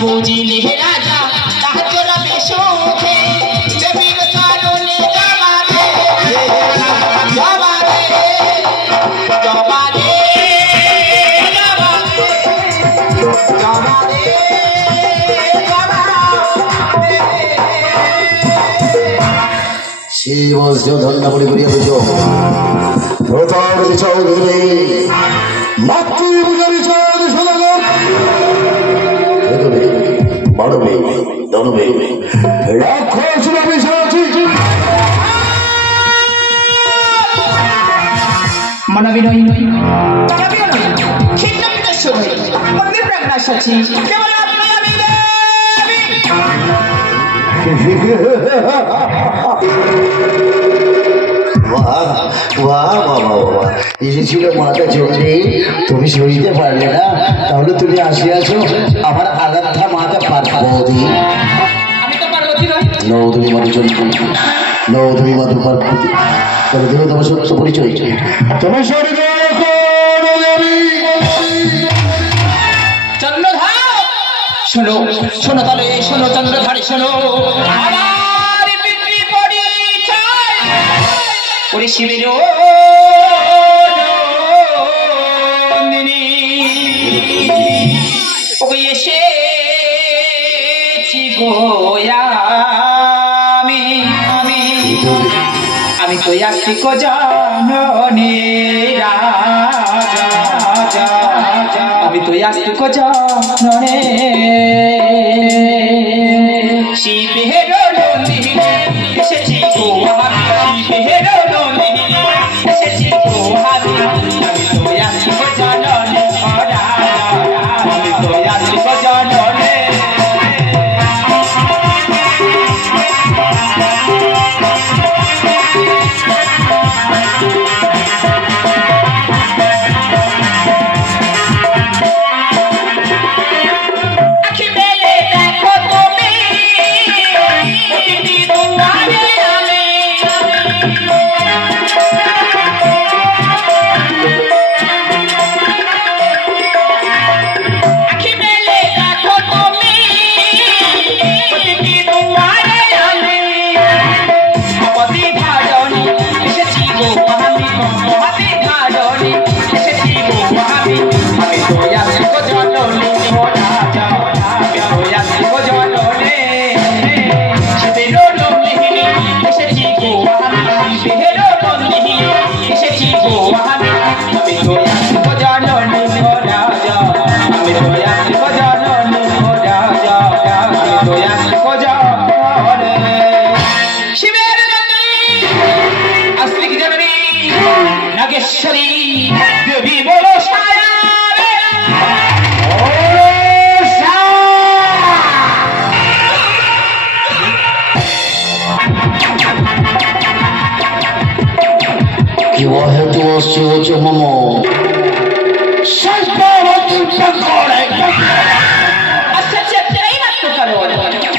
বুঝিলে রাজা তাহারা বেশে জমির কারণে জবাবে জবাবে জবাবে শিবস্য ধন্যবাদ করিয়া বুঝো প্রতার দিশাও ধরে মাতৃভূজারি চাঁদ সদাগর মানবে দানবে রাক্ষস বিষয় মানবী নই যাবিও নই খিন্নবিদেশ্বর হই মন্দির প্রাঙ্গণে আছি কেবল আপনি আমি দেবী वाह वाह वाह वाह এসেছিল মাথা চোখে তুমি সইতে পারলে না তাহলে তুমি আসিয়াছো আমার আগাথা মাথা পার্বতী আমি তো পার্বতী নই নৌদুরি মধুচন্দ্র নৌদুরি মধু পার্বতী তাহলে দেবে তোমার সত্য পরিচয় তোমার শরীরে চন্দ্রধার শোনো শোনো তাহলে শোনো চন্দ্রধারে শোনো আমার পিতৃ পরিচয় ওরে শিবের ওকে এসেছি গোয়া আমি তো আসছি কো জাননে রাজা আমি তো আসছি কো জাননে শিবের নন্দিনী এসেছি গোয়া শিবের নন্দিনী এসেছি গোয়া আমি তো আসছি কো জাননে আমি তো আসছি কো জাননে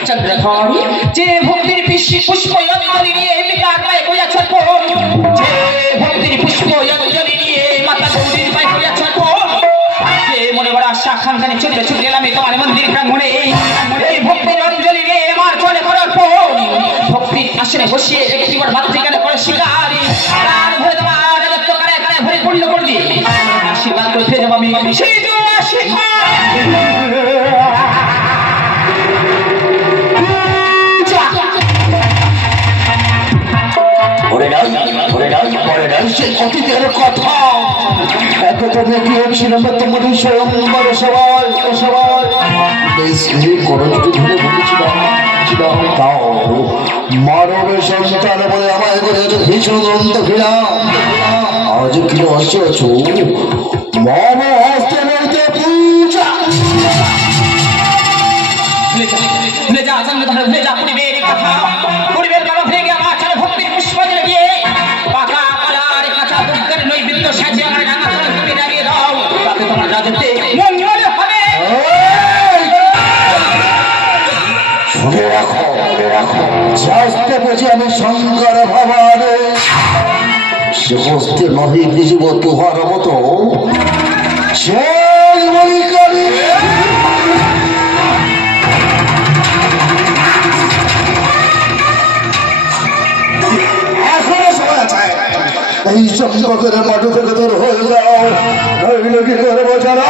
চন্দ্রধর যে ভক্তির পুষ্প অঞ্জলি নিয়ে পিতা পায়ে কইয়াছ যে ভক্তির পুষ্প অঞ্জলি নিয়ে মাতা গৌরীর পায়ে কইয়াছ যে মনে বড় আশা খানখানে ছুটে ছুটে এলাম তোমার মন্দির প্রাঙ্গণে এই ভক্তির অঞ্জলি নিয়ে আমার চলে করার ভক্তির আসনে বসিয়ে একটি বড় মাতৃকানে করে শিকারি প্রাণ ভরে তোমার রাজত্ব কানে কানে ভরে পূর্ণ করলি আশীর্বাদ করতে যাবো আমি সেই আশীর্বাদ সেই অতীতের কথা একথা দেখিয়েছিলাম তোমাদের স্বয়ংবর সবাই সবাই করজটি ধরে বলেছিলাম তাও মানবের সন্তান বলে আমায় করে ভীষণ গ্রন্থ ঘিরা আজ কি আসছ মম হস্তে বলতে পূজা ভুলে যা জন্ম ধরে ভুলে যা পরিবের কথা পরিবের বাবা ভুলে গিয়ে আমার চালে ভক্তির পুষ্পাঞ্জলি দিয়ে পাকা কলার কাঁচা দুগ্গের নৈবেদ্য সাজিয়ে আমার রাঙা চরণ তুমি লাগিয়ে দাও তাতে তোমার রাজত্বে মঙ্গল হবে। শুনে রাখো শাস্তে বুঝে আমি শঙ্কর ভবানে সে হস্তে নহে বিজীব তোহার মতো এই সম্পর্কের মাঠে থেকে তোর হয়ে যাও নইলে কি করবো জানো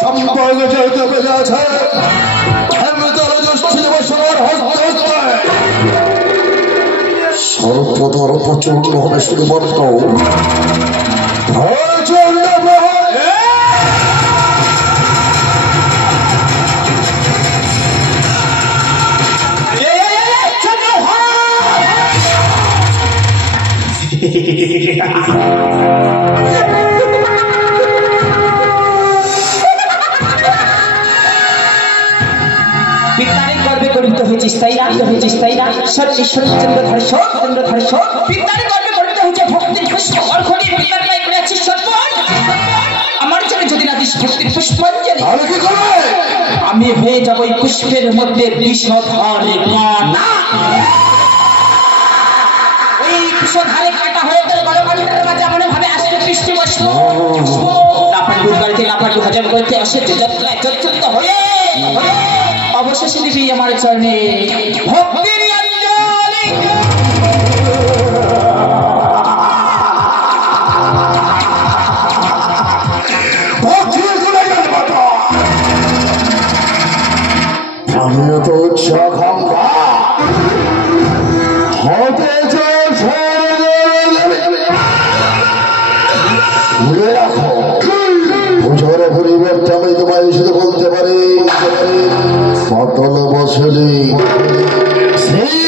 সম্পর্কে যেহেতু বেজে আছে আমি তোর জ্যোষ্ঠী দেব সবার হস্তে হস্তে সর্বতর প্রচন্ড হবে শুধু বর্ত বিজ্ঞানের গর্বে গর্বিত হয়েছিস তাই না চন্দ্র ধর্ষ বিজ্ঞানের গর্বে গর্বিত হয়েছে ভক্তির পুষ্প অর্ঘনি বিজ্ঞান গাই করেছিস আমার জন্য যদি না দিস ভক্তির পুষ্পাঞ্জলি আমি হয়ে যাব এই পুষ্পের মধ্যে বিষধারে কাঁটা ওই বিষধারে কাঁটা হয়ে তোর গলকাণ্ডের মাঝে এমন ভাবে আসবে বৃষ্টি বসল লাফাডু গাড়িতে লাফাডু হজম করতে আসে যাত্রায় চচ্চন্ত হয়ে অবশেষে দিবি আমার চরণে ভক্তির অঞ্জলি। আমিও তো উৎসাকাঙ্ক্ষা হতে ভুলে রাখো পুজোর পরিবর্তে আমি তোমায় শুধু বলতে পারি পতল বসলে সেই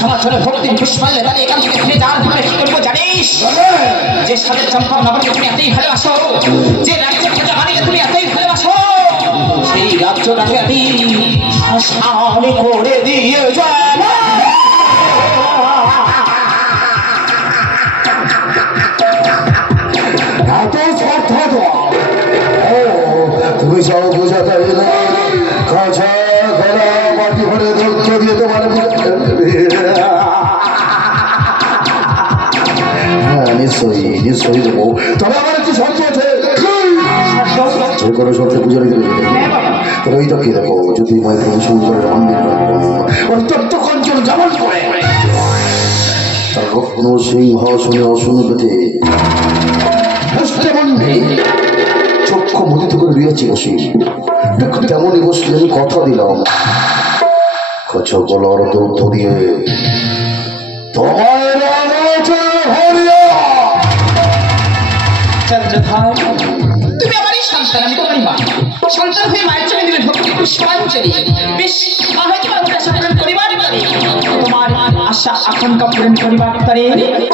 সমাচারে ভক্তির পুষ্পাঞ্জলি তাহলে এখান থেকে ফিরে যাওয়ার পরে কি করবো জানিস? যে সাদের চম্পক নগরকে তুমি এতই ভালোবাসো, যে রাজ্যের খোঁজা বাড়িকে তুমি এতই ভালোবাসো, সেই রাজ্যটাকে আমি শ্মশান করে দিয়ে যাব। তুমি সব বোঝাতে না কাছা গলা মাটি ভরে ধৈর্য দিয়ে তোমার হ্যাঁ নিশ্চয়ই দেবো। তবে আমার একটু শর্ত আছে, যে কোনো শর্তে পুজো রেখে দেবে। তবে ওইটা কি দেখো, যদি সুন্দরের অত্যন্ত কঞ্চন যেমন করে তার কখনো সিংহাসনে অসুন পেতে বুঝতে বন্ধে চক্ষু মুদিত করে দিয়েছি বসি, ঠিক তেমনই বসলে আমি কথা দিলাম কাছা গলার দৌড় দিয়ে তোমার তুমি আমারই সন্তান, আমি তোমারই মা। সন্তান হয়ে মায়ের চলে দিলে ভক্তি পুষ্পাঞ্জলি, বেশ পরিবার করে তোমার আশা আকাঙ্ক্ষা পূরণ করিবার পারে।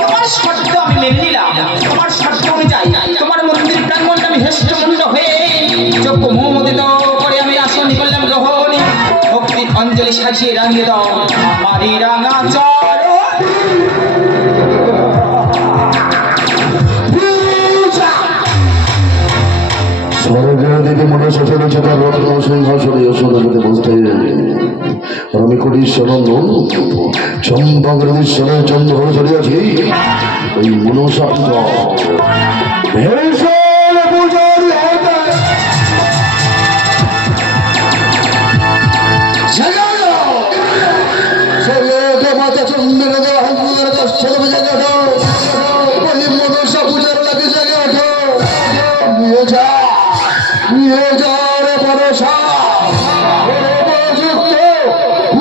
তোমার শর্ত আমি মেনে নিলাম, তোমার শর্ত অনুযায়ী তোমার মন্দির প্রাঙ্গণটা আমি হেষ্টমণ্ড হয়ে যোগ্য মোমোদিত করে আমি আসন করলাম গ্রহণ। ভক্তির অঞ্জলি সাজিয়ে রাঙিয়ে দাও আমারই রাঙা চরণ। মনে সচলে চেতার রত্ন সিংহাসনে অসুরপতি বলতে আমি কোটিশ্বর চম্পকের চন্দ্র চলিয়াছি ওই মনসা মাতা চন্দ্র মনসা পূজার লাগে জায়গা ওঠো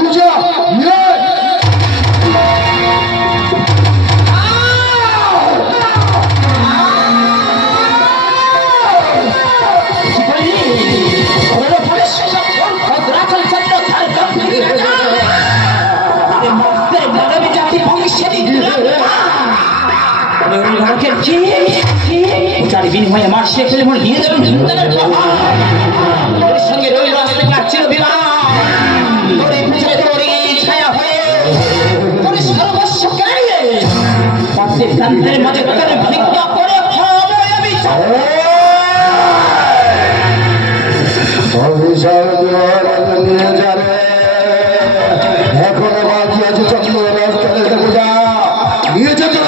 পূজা বিনিময়ে আমার শেখ দিয়ে দেবেন সঙ্গে রইল চির বিবাহ ছায়া হয়ে সর্বস্ব কেড়ে প্রান্তের মাঝে ভিক্ষা করে এখনো বাকি আছে চন্দ্র রাস্তা নিয়ে যেতে